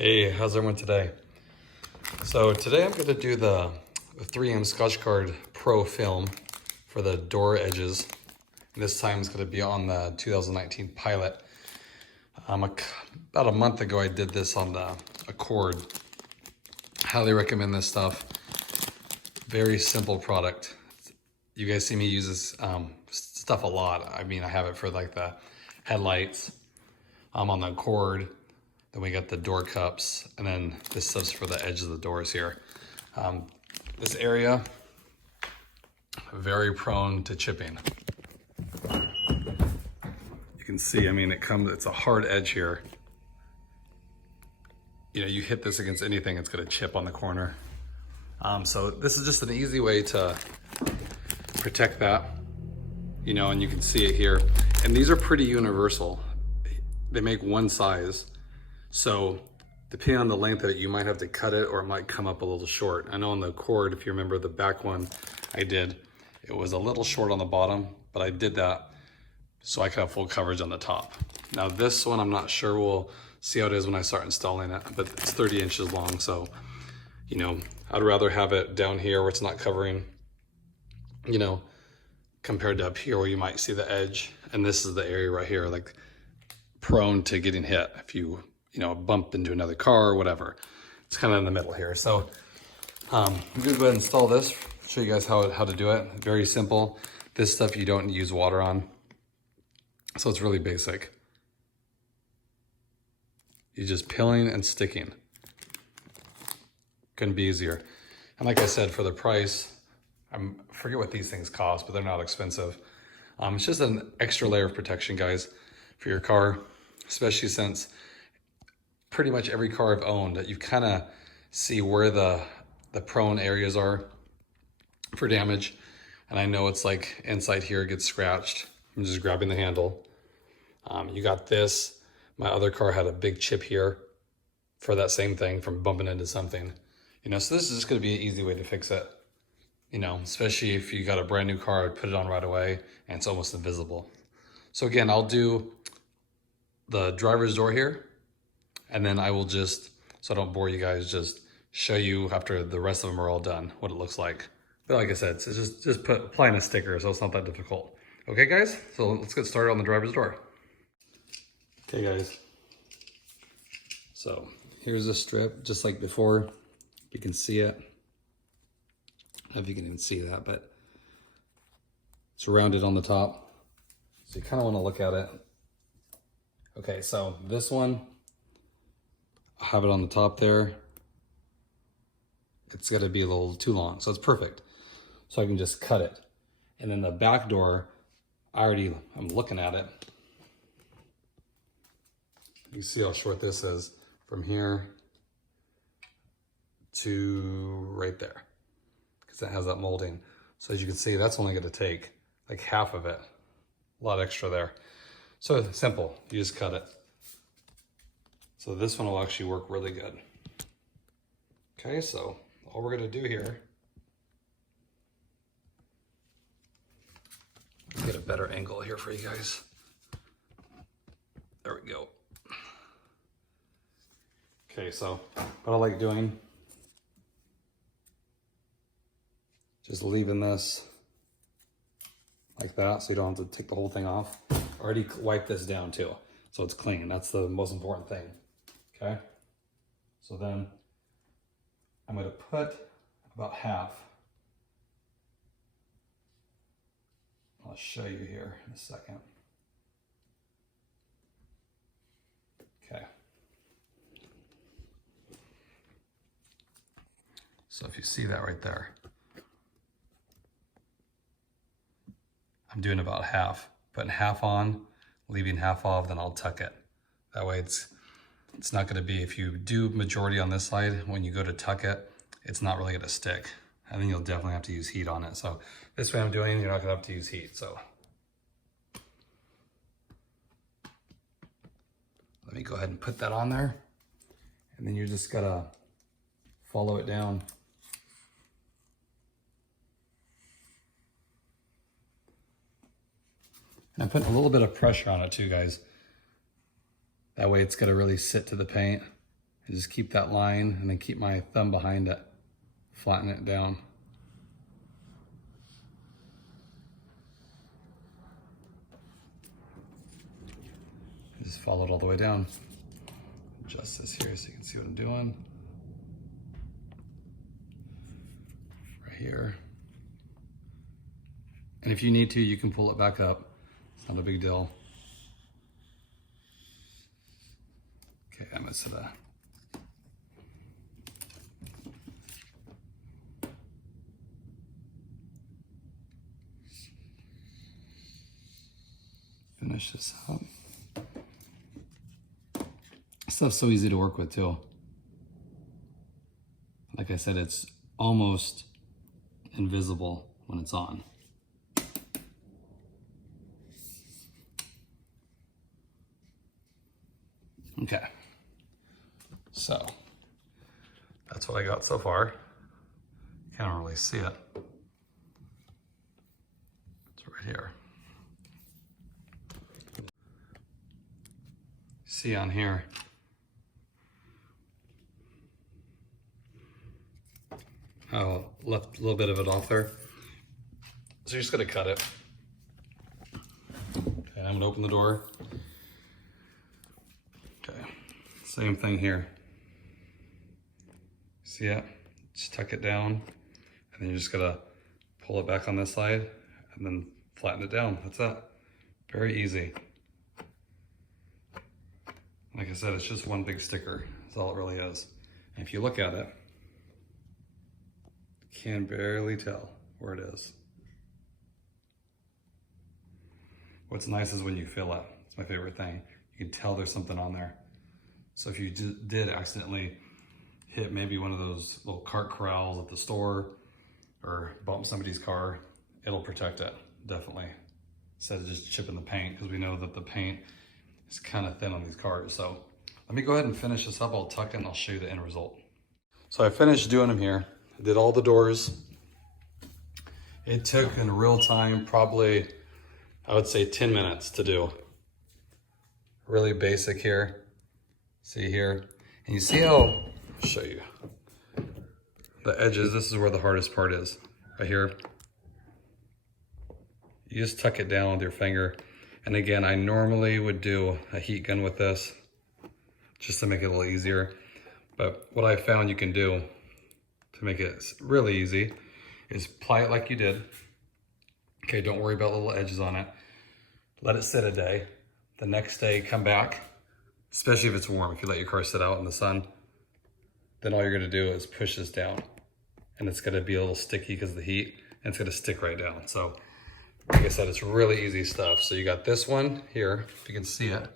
Hey, how's everyone today? So today I'm going to do the 3M Scotchgard Pro film for the door edges. And this time it's going to be on the 2019 Pilot. About a month ago I did this on the Acura. Highly recommend this stuff. Very simple product. You guys see me use this stuff a lot. I mean, I have it for like the headlights. On the cord. Then we got the door cups, and then this stuff's for the edges of the doors here. This area, very prone to chipping. You can see, I mean, it's a hard edge here. You know, you hit this against anything, it's gonna chip on the corner. So this is just an easy way to protect that, you know, and you can see it here. And these are pretty universal. They make one size. So depending on the length of it, you might have to cut it or it might come up a little short. I know on the cord, if you remember the back one I did, it was a little short on the bottom, but I did that so I could have full coverage on the top. Now this one, I'm not sure, we'll see how it is when I start installing it, but it's 30 inches long. So, you know, I'd rather have it down here where it's not covering, you know, compared to up here where you might see the edge. And this is the area right here, like prone to getting hit if you know, bumped into another car or whatever. It's kind of in the middle here. So I'm gonna go ahead and install this, show you guys how to do it. Very simple. This stuff you don't use water on. So it's really basic. You're just peeling and sticking. Couldn't be easier. And like I said, for the price, I forget what these things cost, but they're not expensive. It's just an extra layer of protection, guys, for your car, especially since pretty much every car I've owned, you kind of see where the prone areas are for damage. And I know it's like inside here gets scratched. I'm just grabbing the handle. You got this. My other car had a big chip here for that same thing from bumping into something. You know, so this is just gonna be an easy way to fix it. You know, especially if you got a brand new car, I'd put it on right away and it's almost invisible. So again, I'll do the driver's door here. And then I will just, so I don't bore you guys, just show you after the rest of them are all done, what it looks like. But like I said, it's just applying a sticker, so it's not that difficult. Okay guys, so let's get started on the driver's door. Okay guys, so here's a strip, just like before. You can see it. I don't know if you can even see that, but it's rounded on the top. So you kind of want to look at it. Okay, so this one, I have it on the top there. It's got to be a little too long, so it's perfect. So I can just cut it. And then the back door, I'm looking at it. You see how short this is from here to right there, because it has that molding. So as you can see, that's only going to take like half of it. A lot extra there. So it's simple, you just cut it. So this one will actually work really good. Okay, so all we're gonna do here, get a better angle here for you guys. There we go. Okay, so what I like doing, just leaving this like that so you don't have to take the whole thing off. Already wiped this down too, so it's clean. That's the most important thing. Okay, so then I'm going to put about half. I'll show you here in a second. Okay. So if you see that right there, I'm doing about half, putting half on, leaving half off, then I'll tuck it. That way it's not gonna be, if you do majority on this side, when you go to tuck it, it's not really gonna stick. And then you'll definitely have to use heat on it. So this way I'm doing, you're not gonna have to use heat, so. Let me go ahead and put that on there. And then you just gotta follow it down. And I'm putting a little bit of pressure on it too, guys. That way it's gonna really sit to the paint Just keep that line and then keep my thumb behind it. Flatten it down. Just follow it all the way down. Adjust this here so you can see what I'm doing. Right here. And if you need to, you can pull it back up. It's not a big deal. Okay, I'm gonna set a finish this up. Stuff's so easy to work with too. Like I said, it's almost invisible when it's on. Okay, so that's what I got so far. Can't really see it. It's right here. See on here. Oh, left a little bit of it off there. So you're just gonna cut it. Okay, I'm gonna open the door. Okay, same thing here. See it? Just tuck it down, and then you're just gonna pull it back on this side, and then flatten it down. That's it. Very easy. Like I said, it's just one big sticker. That's all it really is. And if you look at it, you can barely tell where it is. What's nice is when you feel it. It's my favorite thing. You can tell there's something on there. So if you did accidentally hit maybe one of those little cart corrals at the store or bump somebody's car, it'll protect it, definitely. Instead of just chipping the paint, because we know that the paint is kind of thin on these cars. So let me go ahead and finish this up. I'll tuck it and I'll show you the end result. So I finished doing them here. I did all the doors. It took in real time, probably, I would say 10 minutes to do. Really basic here. See here. And you see how, I'll show you. The edges, this is where the hardest part is, right here. You just tuck it down with your finger. And again, I normally would do a heat gun with this just to make it a little easier. But what I found you can do to make it really easy is ply it like you did. Okay, don't worry about little edges on it. Let it sit a day. The next day, come back, especially if it's warm. If you let your car sit out in the sun, then all you're gonna do is push this down. And it's gonna be a little sticky because of the heat, and it's gonna stick right down. So, like I said, it's really easy stuff. So you got this one here, if you can see it.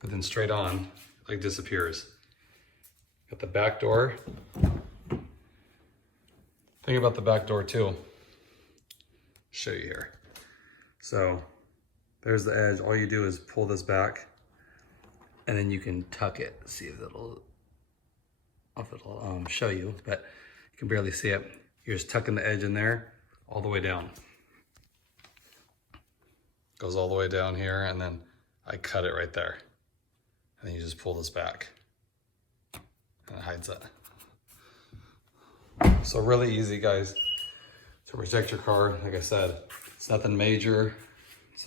But then straight on, like disappears. Got the back door. Think about the back door too. Show you here. So there's the edge. All you do is pull this back and then you can tuck it. See if it'll show you, but you can barely see it. You're just tucking the edge in there all the way down. Goes all the way down here, and then I cut it right there. And then you just pull this back and it hides it. So really easy, guys, to protect your car. Like I said, it's nothing major. It's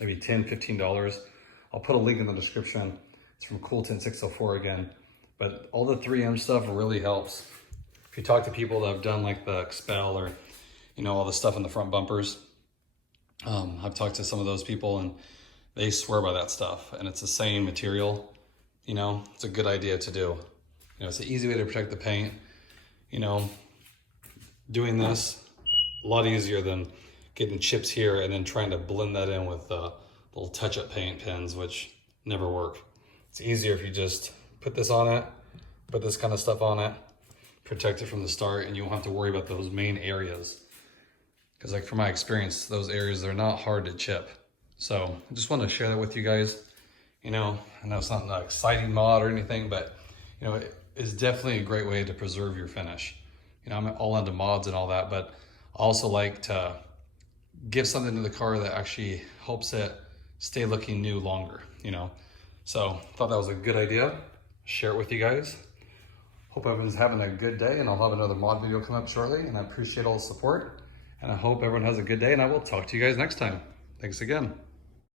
maybe $10, $15. I'll put a link in the description. It's from Cool 10604 again. But all the 3M stuff really helps. If you talk to people that have done like the Expel or, you know, all the stuff in the front bumpers, I've talked to some of those people and they swear by that stuff, and it's the same material. You know, it's a good idea to do. You know, it's an easy way to protect the paint. You know, doing this, a lot easier than getting chips here and then trying to blend that in with little touch-up paint pens, which never work. It's easier if you just put this on it, put this kind of stuff on it, protect it from the start, and you won't have to worry about those main areas. Because like from my experience, those areas, they're not hard to chip. So I just wanted to share that with you guys. You know, I know it's not an exciting mod or anything, but you know, it is definitely a great way to preserve your finish. You know, I'm all into mods and all that, but I also like to give something to the car that actually helps it stay looking new longer. You know, So thought that was a good idea. Share it with you guys. Hope everyone's having a good day, and I'll have another mod video come up shortly, and I appreciate all the support, and I hope everyone has a good day, and I will talk to you guys next time. Thanks again.